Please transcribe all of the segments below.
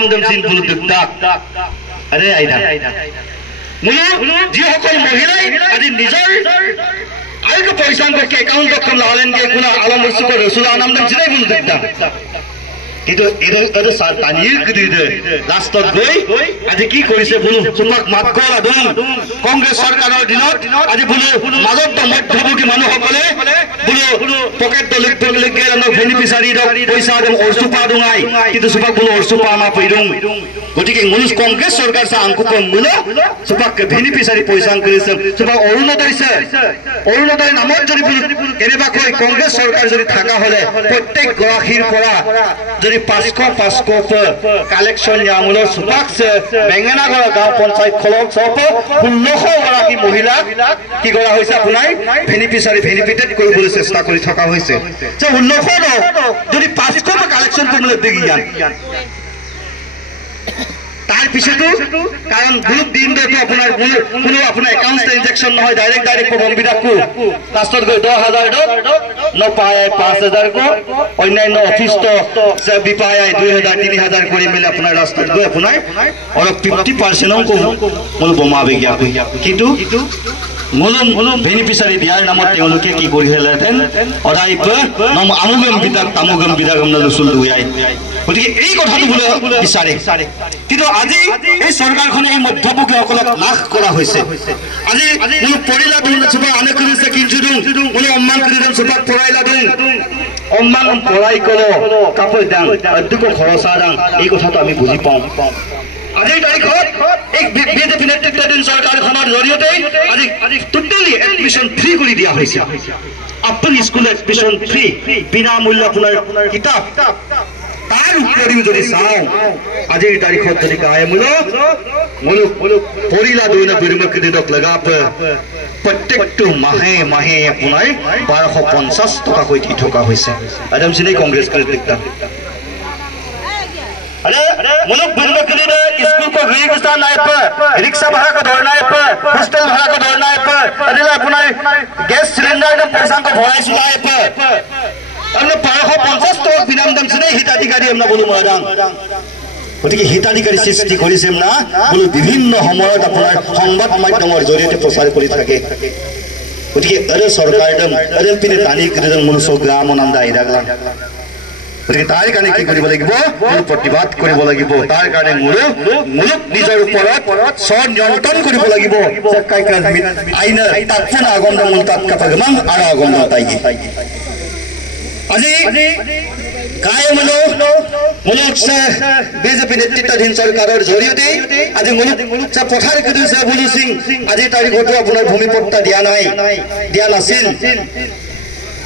বিনামদম scene বুলু দুক্তা আৰে আইনা মুলু G সকল মহিলাই আজি নিজৰ আইকে পয়সান করকে অ্যাকাউন্ট দক্ষম লালেন কে গুনা আলম রসুল রসুল আনামদম সিনাই বুলু দুক্তা কিন্তু এটা তানিয়ে গদিদে লাষ্টত গই আজি কি কৰিছে বুলু সুমাক মাত কৰা দুন কংগ্ৰেছ চৰকাৰৰ দিনত আজি বুলু মাজত মধ্যভোগী মানুহসকলে বুলু পকেট দলিক পকেট গেল বেনিফিশিয়ারি পয়সা দেম অরসুপা দুঙাই কিন্তু সুপাক বুলু অরসুপা মা পইরুম গটিকে মুলুস কংগ্রেস সরকার সা আঙ্কুক মুলো সুপাক বেনিফিশিয়ারি পয়সা কৰিছে সুপাক অৰুণোদয় নামত যদি বুলু কেনেবা কই কংগ্ৰেস সৰকাৰ যদি থাকা হলে প্ৰত্যেক গৰাকীৰ পৰা যদি 500 কালেকশন নিয়ামুলো সুপাক বেঙেনাগড় গাঁও পঞ্চায়েত খলক সব 1600 গৰাকী মহিলা কি কৰা হৈছে আপোনাৰ বেনিফিশিয়াৰি বেনিফিটেড কৰিবলৈ চেষ্টা কৰি থকা হৈছে যে 1600 যদি 500 কালেকশন কৰিবলৈ দেখি যান তার পিছতো কারণ গ্রুপ দিন তো আপনার কোনো আপনার অ্যাকাউন্ট ট্রানজাকশন নহয় ডাইরেক্ট প্রবম বিদাকু লাস্টত গই 10000 ন পায় 5000 কো অন্যান্য অফিস তো বি পায় 2000 3000 করে মিলে আপনার লাস্টত গই আপনার আর 50% কো মূল বমাবে গিয়া কিন্তু মূলম বেনিফিশিয়ারি দিয়ার নামত তেওঁলোকে কি কৰি হেলেতেন অদাইপ নাম আমুগম বিদাক তামুগম বিদাগম নলুসুল দুয়াই গতিকে এই কথাটো বলে বিচাৰে কিন্তু আজি এই সরকারখনে এই মধ্যভোগী সকলক লাখ করা হয়েছে আজি কোনো পরিলা দুন সুবা আনে করিছে কিন্তু কোনো অম্মান করি দেন সুবা পড়াইলা দুন অম্মান পড়াই কলো কাপড় দান অদ্যক খরচা দান এই কথাটো আমি বুঝি পাওঁ আজি তারিখত এক বিজেপি নেতৃত্বাধীন সৰকাৰখনৰ জৰিয়তে আজি টোটালি এডমিশন ফ্ৰি কৰি দিয়া হৈছে আপন স্কুল এডমিশন ফ্ৰি বিনামূল্য আপোনাৰ কিতাপ তাৰ উপৰিও যদি চাও আজিৰ তাৰিখত যদি গায়ে মুলুক পৰিলা দুইনা বিৰমক দিনক লগাপ প্ৰত্যেকটো মাহে মাহে আপোনাৰ 1250 টকা হৈ দি থকা হৈছে আদম সিনে কংগ্ৰেছ কৰ্তৃত্ব अरे मुलुक बिरमक दिन स्कूल को रिक्शा नाय पर रिक्शा भाड़ा को दौड़ना है पर हॉस्टल भाड़ा को दौड़ना है पर अरे अपना गैस सिलेंडर का पैसा को भराई सुनाए पर हमने 1250 टका বিনামদম সিনে হিতাধিকারী আমরা বলু মহারাং গতিকে হিতাধিকারী সৃষ্টি কৰিছে না বলু বিভিন্ন সময়ত আপোনাৰ সংবাদ মাধ্যমৰ জৰিয়তে প্ৰচাৰ কৰি থাকে গতিকে আৰে সৰকাৰদম আৰে পিনে টানি কৰিদম মুলু সব গ্ৰাম নাম দাই ৰাখলা গতিকে তাৰ কাৰণে কি কৰিব লাগিব প্ৰতিবাদ কৰিব লাগিব তাৰ কাৰণে মুলুক নিজৰ ওপৰত নিয়ন্ত্ৰণ কৰিব লাগিব সৰকাৰ আইনা তাৎপন আগমন মূল তাৎকাপগমন আৰু আগমন তাইগি আজি গায়ে মুলুক বিজেপি নেতৃত্বাধীন সৰকাৰেৰ জৰিয়তে আজি মুলুক পথাৰ কৰিছে বুলু সিং আজি তাৰিখতো আপোনাৰ ভূমিপট্টা দিয়া নাছিল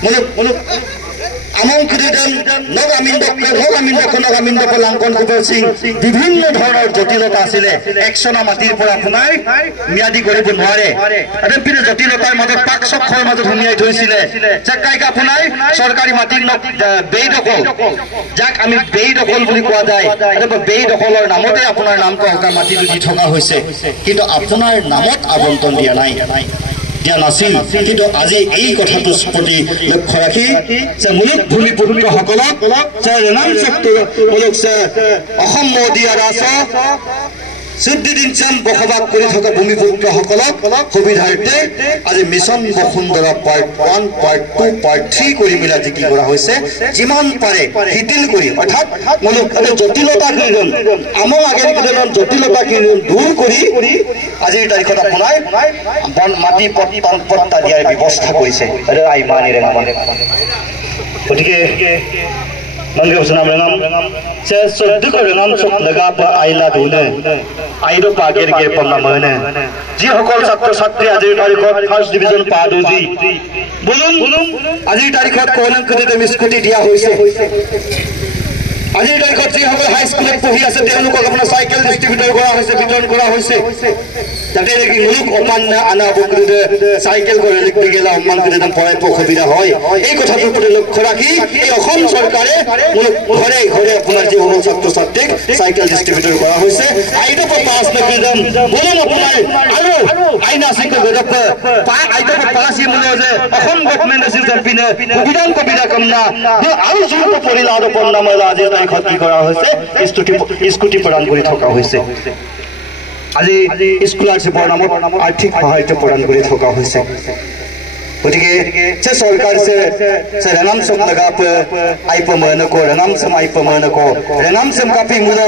মুলুক আমং কৃদম নগামিন্দ লাংকন কুবৰ সিং বিভিন্ন ধৰণৰ জটিলতা আছিলে একশনা মাটিৰ পৰা আপোনাৰ মিয়াদি কৰিব নোৱাৰে আৰু পিনে জটিলতাৰ মাজত পাক চক্ষৰ মাজত হুমিয়াই থৈছিলে যাকাইকা আপোনাৰ চৰকাৰী মাটিৰ বেই দখল যাক আমি বেই দখল বুলি কোৱা যায় আৰু বেই দখলৰ নামতে আপোনাৰ নামটো হকা মাটি দি থকা হৈছে কিন্তু আপোনাৰ নামত আবণ্টন দিয়া নাই দিয়া নাছিল কিন্তু আজি এই কথাটোৰ প্ৰতি লক্ষ্য ৰাখি যে মুলুক ভূমিপুত্ৰ সকলক ৰেনাম শক্তি মুলুক অসম মদিয়া ৰাজ 14 দিন চাম বসবাস কৰি থকা ভূমিপুত্ৰ সকলক সুবিধাৰ্থে আজি মিছন বসুন্ধৰা পাৰ্ট 1 পাৰ্ট 2 পাৰ্ট 3 কৰি মিলা যি কি কৰা হৈছে যিমান পাৰে হিতিল কৰি অৰ্থাৎ মুলুক জটিলতা কিৰণ আমল আগেৰ কিৰণ জটিলতা কিৰণ দূৰ কৰি আজিৰ তাৰিখত আপোনাৰ মাটি পট্টা দিয়াৰ ব্যৱস্থা কৰিছে আই মানিৰে গতিকে मंगे उसनाम रंगम से सद्द को रंगम सब लगा पर आइला दोने आइडो पागेर के पन्ना मने जी हकल छात्र छात्री আজি তারিখত ফার্স্ট ডিভিজন পা দুজি বলুন আজি তারিখত কোলঙ্ক দিতে স্কুটি দিয়া হইছে আজি তারিখত যি হকল হাই স্কুলত পঢ়ি আছে তেওঁলোকক আপোনাৰ সাইকেল ডিস্ট্ৰিবিউটৰ কৰা হৈছে বিতৰণ কৰা হৈছে যাতে কি মুলুক অপান আনা বকৰিদে সাইকেল কৰে লিখতে গেলে অম্মান কৰে দাম পড়ায় সুবিধা হয় এই কথাটোৰ প্ৰতি লক্ষ্য ৰাখি এই অসম চৰকাৰে মুলুক ঘৰে ঘৰে আপোনাৰ যি সকল ছাত্ৰ ছাত্ৰীক সাইকেল ডিস্ট্ৰিবিউটৰ কৰা হৈছে আইটো পাস নকৰি দাম বলুন আপোনাৰ আৰু আইনা সিংহ গৰপ আইটো পাস ইমুলো যে অসম গভৰ্ণমেণ্ট আছিল পিনে সুবিধান কবিতা কমনা আৰু যোনটো পৰিলা আৰু পন্নামলা আজি তাৰিখত কি কৰা হৈছে স্কুটি প্ৰদান কৰি থকা হৈছে আজি স্কলাৰশ্বিপৰ নামত আৰ্থিক সহায়তা প্ৰদান কৰি থকা হৈছে গতিকে যে চৰকাৰ যে ৰেনাম সম লগাপ আইপমনকো ৰেনাম সম আইপমনকো ৰেনাম সম কাপি মুলো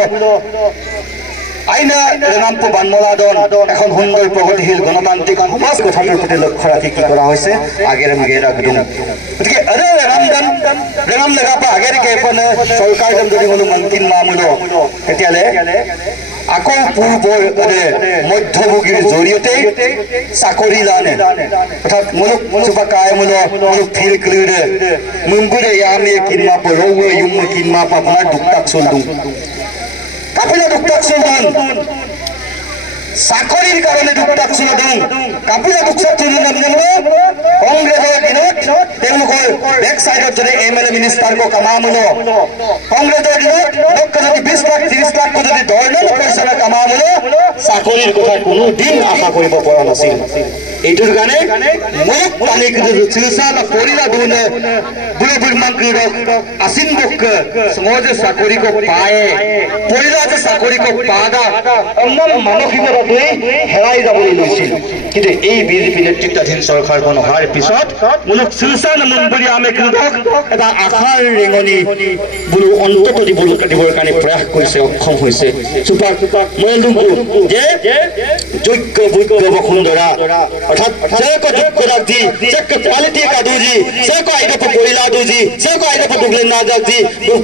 আইনা ৰেনাম বানমলাদন এখন সুন্দৰ প্ৰগতিশীল গণতান্ত্ৰিক সমাজ গঠনৰ প্ৰতি লক্ষ্য ৰাখি কি কৰা হৈছে আগেৰে মেগেৰা গুদুম গতিকে আৰে ৰেনাম লগাপা আগেৰে কেপন চৰকাৰ যদি হলো মন্ত্ৰী মামুলো তেতিয়ালে আকৌ পূৰ্বৰ মধ্যভোগীৰ জৰিয়তে চাকৰি লানে অৰ্থাৎ মুলুক চুপাকায় মুলুক ফিল ক্লিৰে মুম্বুৰে ইয়ামে কিনমা পৰৱে ইউম কিনমা আপোনাৰ দুক্তাক চলদু কাপিলা দুক্তাক চলদুন চাকৰিৰ কাৰণে দুক্তাক চলদুন কাপিলা দুক্তাক চলদুন কংগ্ৰেছৰ দিনত তেওঁলোকৰ বেক সাইডত যদি এমএলএ মিনিষ্টাৰক কামামুলো কংগ্ৰেছৰ দিনত লোক যদি 20 লাখ 30 লাখ যদি ধৰণৰ পইচা কামামুলো চাকৰিৰ কথা কোনো দিন আশা কৰিব পৰা নাছিল এইটোৰ কাৰণে মুখ পানী চিকিৎসা কৰিলা দুনে বুঢ়ে বুঢ়মানক আসিন বুক সমাজে চাকৰি কো পায় পৰিলা যে চাকৰি কো পাদা অন্যম মানসিকতা দুই হেৰাই যাবলৈ লৈছিল কিন্তু এই বিজেপি নেতৃত্বাধীন চৰকাৰখন অহাৰ পিছত মুলুক চিকিৎসা নম্বৰী আমি কিন্তু এটা আশাৰ ৰেঙনি বুলু অন্তত দিবৰ কাৰণে প্ৰয়াস কৰিছে অক্ষম হৈছে চুপাক ময়েলদুকু যে যোগ্য বুদ্ধ বসুন্ধৰা অর্থাৎ সেको दुख राखजी सेको क्वालिटी का दूजी सेको आइडा पर कोइला दूजी सेको आइडा पर दुगले ना जाजी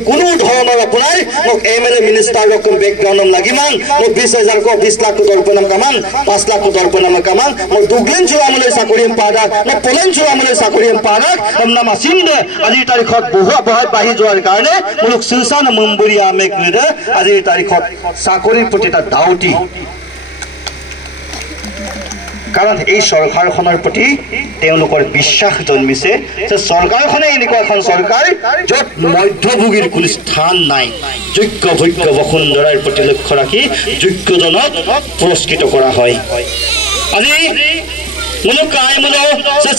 कोनो धৰণৰ আপোনাৰ মোক এমএলএ মিনিষ্টাৰ ৰকম ব্যাকগ্ৰাউন্ডম লাগিমান মোক 20000 को 20 लाख को দৰ্পণম কামান 5 लाख को দৰ্পণম কামান মোক দুগলেন জুৱামলৈ চাকৰিম পাদা না পলেন জুৱামলৈ চাকৰিম পাদা নাম আছিল আজিৰ তাৰিখত বহু বহাই বাহি যোৱাৰ কাৰণে মুলুক সুলসান মুম্বুৰি আমেক লিডে আজিৰ তাৰিখত চাকৰিৰ প্ৰতি এটা ডাউটি কাৰণ এই সৰকাৰখনৰ প্ৰতি তেওঁলোকৰ বিশ্বাস জন্মিছে যে সৰকাৰখনে এনেকুৱা এখন সৰকাৰ যত মধ্যভোগীৰ কোনো স্থান নাই যোগ্য ভোগ্য বসুন্ধৰাৰ প্ৰতি লক্ষ্য ৰাখি যোগ্যজনক পুৰস্কৃত কৰা হয় আজি মুলুক কাই মুলো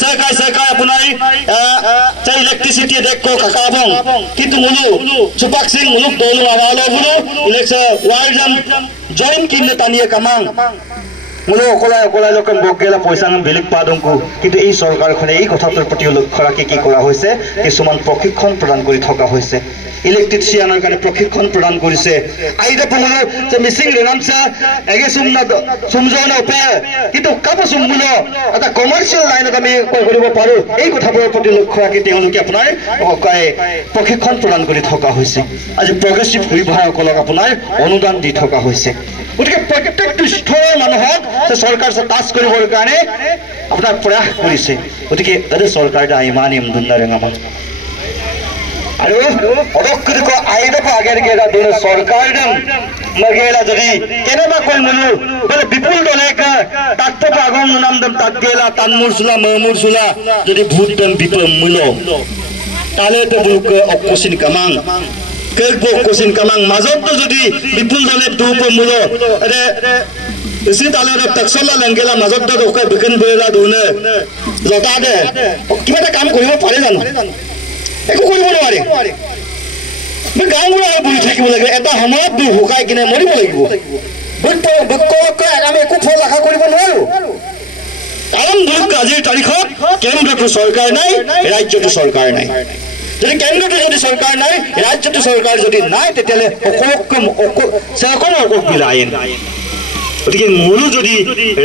সরকার আপনার ইলেকট্রিসিটি দেখো কাকাবং কিন্তু মুলু সুপাক সিং মুলুক দৌলু আওয়ালো বুলু ইলেকশন ওয়ার্ডম জয়েন কিনে তানিয়ে কামাং মুলো অকলাই লোকম বগেলা পয়সা বেলেগ পাদংকু কিন্তু এই সরকারখনে এই কথাটোৰ প্ৰতি লক্ষ্য ৰাখি কি কৰা হৈছে কিছুমান প্ৰশিক্ষণ প্ৰদান কৰি থকা হৈছে ইলেকট্ৰিচিয়ানৰ কাৰণে প্ৰশিক্ষণ প্ৰদান কৰিছে আইদা পহলো যে মিসিং ৰেনামসা এগে সুমজনা উপে কিন্তু কাপো সুমুলো এটা কমাৰ্শিয়াল লাইনত আমি কৰিব পাৰো এই কথাবোৰৰ প্ৰতি লক্ষ্য ৰাখি তেওঁলোকে আপোনাৰ প্ৰশিক্ষণ প্ৰদান কৰি থকা হৈছে আজি প্ৰগ্ৰেছিভ বিভাগসকলক আপোনাৰ অনুদান দি থকা হৈছে গতিকে প্ৰত্যেকটো স্তৰৰ মানুহক সৰকাৰ টাচ কৰিবৰ কাৰণে আপোনাৰ প্ৰয়াস কৰিছে গতিকে এই সৰকাৰটা ইমানিম দুন্দাৰেঙামা আৰু অদক্ষিক আইডপ আগেৰ গেলা দুন সৰকাৰডম মগেলা যদি কেনেবা কই মুলু বলে বিপুল দলেক তাত্ত আগম নামদম তাত গেলা তানমুরসুলা মমুরসুলা যদি ভূতদম বিপম মুলো তালে তো বুক অপসিন কামাং কেগবো কোসিন কামাং মাজত যদি বিপুল দলে দুপ মুলো আরে इसी ताले रे तक्सला लंगेला মাজত তো ওকে বিকন বইলা দুনে লতা দে কিবা এটা কাম কৰিব পাৰে জানো একো কৰিব নোৱাৰে মই গাঁওগুৰা বহি থাকিব লাগে এটা সময়ত দুই হুকাই কিনে মৰিব লাগিব বক্তব্য আমি একো ফল আশা কৰিব নোৱাৰো কাৰণ দুখ আজিৰ তাৰিখত কেন্দ্ৰটো চৰকাৰ নাই ৰাজ্যটো চৰকাৰ নাই যদি কেন্দ্ৰটো যদি চৰকাৰ নাই ৰাজ্যটো চৰকাৰ যদি নাই তেতিয়ালে সকলো বিলাইন গতিকে মুলু যদি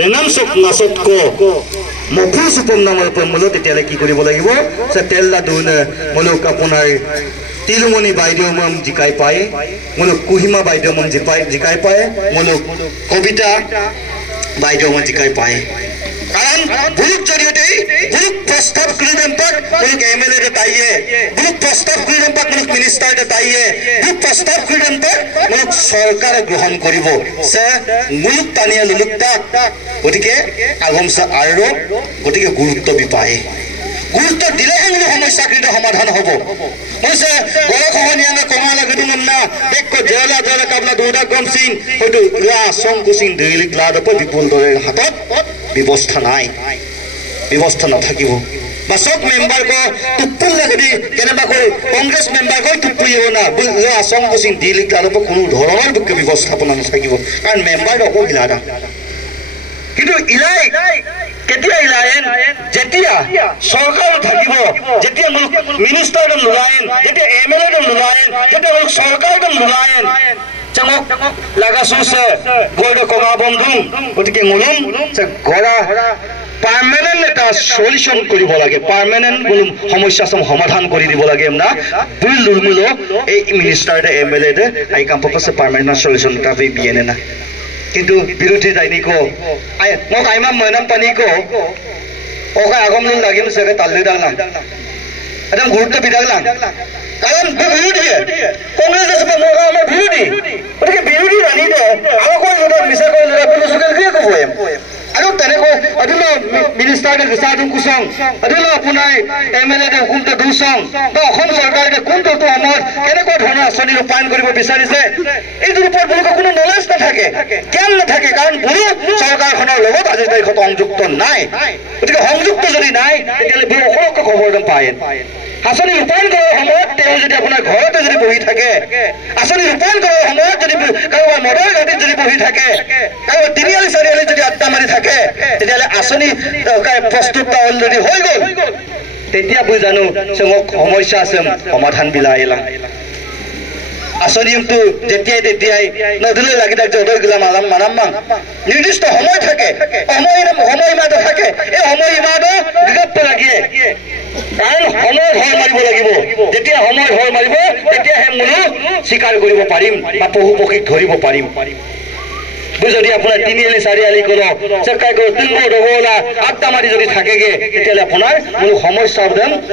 ৰেনাম চক নাচতক মফু সুপম নামৰ পৰা মুলু তেতিয়ালে কি কৰিব লাগিব যে তেলদা দুন মুলুক আপোনাৰ তিলুমণি বাইদেউমম জিকাই পায় মুলুক কুহিমা বাইদেউমম জিকাই পায় মুলুক কবিতা বাইদেউমম জিকাই পায় কাৰণ বুলুক জৰিয়তে বুলুক প্ৰস্তাৱ কৰিলেন পাক বুলুক এমএলএ ৰে তাইয়ে বুলুক প্ৰস্তাৱ কৰিলেন পাক বুলুক মিনিষ্টাৰ ৰে তাইয়ে বুলুক প্ৰস্তাৱ কৰিলেন পাক বুলুক সৰকাৰ গ্ৰহণ কৰিব সে মুলুক তানিয়া লুলুকটা গতিকে আগমসা আৰু গতিকে গুৰুত্ব বিপায় গুৰুত্ব দিলেহে সমস্যাকৃত সমাধান হ'ব হৈছে গলখনিয়াঙ্গা কমা লাগেটো না দেখো জেলা কাবলা দুদা গম সিং হয়তো লা সংকু সিং দিলি গ্লাদ বিপুল দলের হাতত ব্যৱস্থা নাই ব্যৱস্থা নাথাকিব बासक मेंबर को तुपुल लगदी केनेबा को कांग्रेस मेंबर को तुपुइयो ना बुलो आसम बसिं दिलिक तारो को कोनो धৰণৰ ব্যৱস্থাপনা নাথাকিব কাৰণ মেম্বাৰ অকল ইলাদা কিন্তু ইলাই কেতিয়া ইলায়েন যেতিয়া সরকার থাকিব যেতিয়া মিনিস্টার লুলায়েন যেতিয়া এমএলএ লুলায়েন যেতিয়া সরকার লুলায়েন চমক লাগাসুসে গোড় কমা বন্ধু ওটিকে মুলুম সে গড়া পার্মানেন্ট এটা সলিউশন কৰিব লাগে পাৰ্মানেন্ট বলুম সমস্যা সমাধান কৰি দিব লাগে না দুই লুলমুলো এই minister MLA De I come পপসে permanent solution কাবি বিয়েনে না কিন্তু বিরোধী যায়নি কো আই মোক আইমা ময়নাম পানি কো ওকা আগম লুন লাগিম সেকে তাল্লি ডালনা একদম গুরুত্ব বিদাগলা কারণ বিরোধী কংগ্রেস আছে মোকা আমার বিরোধী ওটাকে বিরোধী জানি দে আমাকো যদি মিছা কই লরা পুলিশ সুকেল কি কবয়েম আৰু তেনেকৈ অদিল মিনিষ্টাৰে ৰিচাৰ্ডিং কুসং অদিল আপোনাৰ এমএলএ দে হুকুমতে দুসং তো অসম চৰকাৰে কোনটো তো আমাৰ কেনেকৈ ধৰণৰ আঁচনি ৰূপায়ণ কৰিব বিচাৰিছে এইটোৰ ওপৰত বহু কোনো নলেজ নাথাকে জ্ঞান নাথাকে কাৰণ বহু চৰকাৰখনৰ লগত আজি তাৰিখত সংযুক্ত নাই গতিকে সংযুক্ত যদি নাই তেতিয়াহ'লে বহু অকলক খবৰ পায় আঁচনি ৰূপায়ণ কৰাৰ সময়ত তেওঁ যদি আপোনাৰ ঘৰতে যদি বহি থাকে আঁচনি ৰূপায়ণ কৰাৰ সময়ত যদি কাৰোবাৰ মদৰ ঘাটিত যদি বহি থাকে কাৰোবাৰ তিনিআলি চাৰিআলি যদি আড্ডা মাৰি থাকে তেতিয়াহ'লে আঁচনি প্ৰস্তুত অলৰেডি হৈ গ'ল তেতিয়া বুজি জানো সমস্যা আছে সমাধান বিলাই এলা আঁচনিটো যেতিয়াই তেতিয়াই নদীলৈ লাগি থাকে যদৈ গিলা মানাম নিৰ্দিষ্ট সময় থাকে সময়সীমাটো থাকে এই সময়সীমাটো বিগত লাগে কাৰণ সময় ঘৰ মাৰিব লাগিব যেতিয়া সময় ঘৰ মাৰিব তেতিয়াহে মূলো স্বীকাৰ কৰিব পাৰিম বা পশু পক্ষীক ধৰিব পাৰিম যদি আপোনাৰ তিনিআলি চাৰিআলি কোনো চৰকাৰে কোনো তিংগৰ ডগলা আড্ডা মাৰি যদি থাকেগে তেতিয়াহ'লে আপোনাৰ কোনো সমস্যা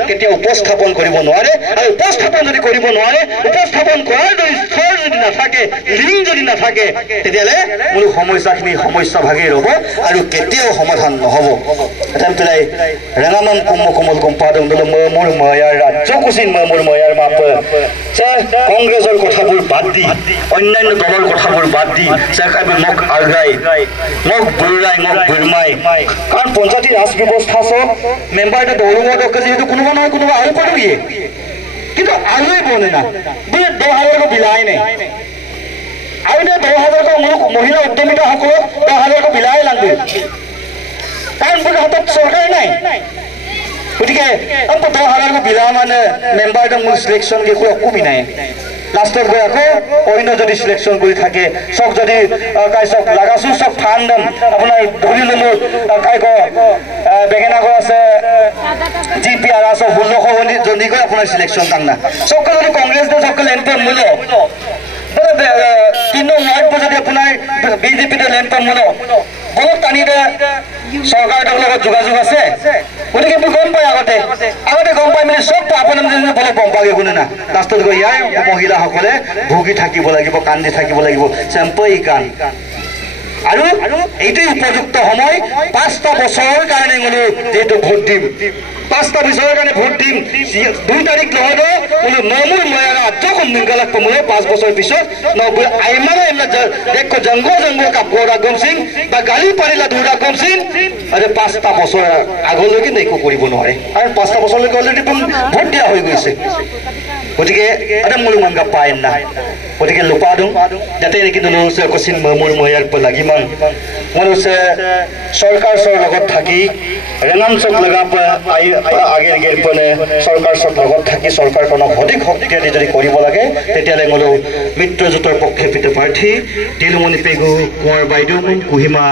কেতিয়া উপস্থাপন কৰিব নোৱাৰে আৰু উপস্থাপন যদি কৰিব নোৱাৰে উপস্থাপন কৰাৰ যদি স্তৰ যদি নাথাকে লিংক যদি নাথাকে তেতিয়াহ'লে কোনো সমস্যাখিনি সমস্যা ভাগেই ৰ'ব আৰু কেতিয়াও সমাধান নহ'ব এটা পেলাই ৰাঙামাম কোমল কম্পাদং মোৰ ময়াৰ ৰাজ্য কুচিন মোৰ ময়াৰ মাপ কংগ্ৰেছৰ কথাবোৰ বাদ দি অন্যান্য দলৰ কথাবোৰ বাদ দি চৰকাৰে মোক আলগাই মোক বুৰাই মোক বুৰমাই কাৰণ পঞ্চায়তী ৰাজ ব্যৱস্থা চব মেম্বাৰ এটা দৌৰুঙত যিহেতু কোনোবা নহয় কোনোবা আৰু কৰিবি কিন্তু আৰুৱে বনে না বোলে 10,000 বিলাই নাই আৰু 10,000 মহিলা উদ্যমিতাসকলক 10,000 বিলাই লাগবে কাৰণ বোলে হাতত চৰকাৰ নাই গতিকে 10,000 বিলা মানে মেম্বাৰ এটা মোৰ সিলেকশন কে কোনো কমি নাই লাষ্টত গৈ আকৌ অন্য যদি সিলেকশন কৰি থাকে সব যদি কাই সব লাগাছো সব ফান্ডম আপোনাৰ ধৰি ললো কাই ক বেগেনাগৰ আছে জিপিআৰ আছে 1600 জনি গৈ আপোনাৰ সিলেকশন কাম না সকল যদি কংগ্ৰেছ দে সকল এমপি মূল তিন ওয়াৰ্ড যদি আপোনাৰ বিজেপি দে এমপি মূল বহুত টানি দে চৰকাৰৰ লগত যোগাযোগ আছে গতিকে গম পাই আগতে গম পাই মানে সব আপোনাৰ যদি বলে গম পাগে কোনে না লাষ্টত গৈ ইয়াৰ মহিলাসকলে ভুগি থাকিব লাগিব কান্দি থাকিব লাগিব চেম্পই কান আৰু এইটোই উপযুক্ত সময় 5টা বছৰৰ কাৰণে গলো যেটো ভোট দিম 5টা বছৰৰ কাৰণে ভোট দিম 2 তাৰিখ নহব কোনো নমুৰ ময়াৰা যখন নিগালাক পমলে 5 বছৰ পিছত নব আইমানে এমনা দেখো জঙ্গল কাপগৰা গম সিং বা গালি পাৰিলা দুৰা গম সিং আৰে 5টা বছৰ আগলৈকে নেকো কৰিব নোৱাৰে আৰু 5টা বছৰলৈকে অলৰেডি ভোট দিয়া হৈ গৈছে গতিকে এটা মূল মংগা পায় না গতিকে লুপা দিওঁ যাতে নেকি নলছে কচিন মোৰ ময়াৰ লাগিমান মনুছে সৰকাৰ লগত থাকি ৰেনাঞ্চক লগা আগেৰ গেৰ পনে সৰকাৰ লগত থাকি সৰকাৰখনক অধিক শক্তিশালী যদি কৰিব লাগে তেতিয়ালে গলো মিত্ৰজোঁটৰ পক্ষে প্ৰাৰ্থী দিলমণি পেগু কোঁৱৰ বাইদেউমন কুহিমা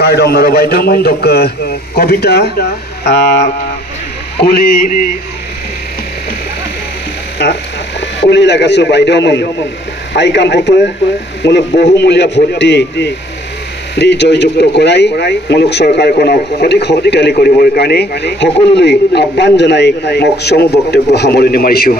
কাৰদং নৰ বাইদেউমন কবিতা কুলি লাগাছো বাইদেউমন আইকাম পপে মূলক বহুমূলীয়া ভোট দি জয়যুক্ত কৰাই মূলক চৰকাৰখনক অধিক শক্তিশালী কৰিবৰ কাৰণে সকলোলৈ আহ্বান জনাই মোক সমূহ বক্তব্য সামৰণি মাৰিছো।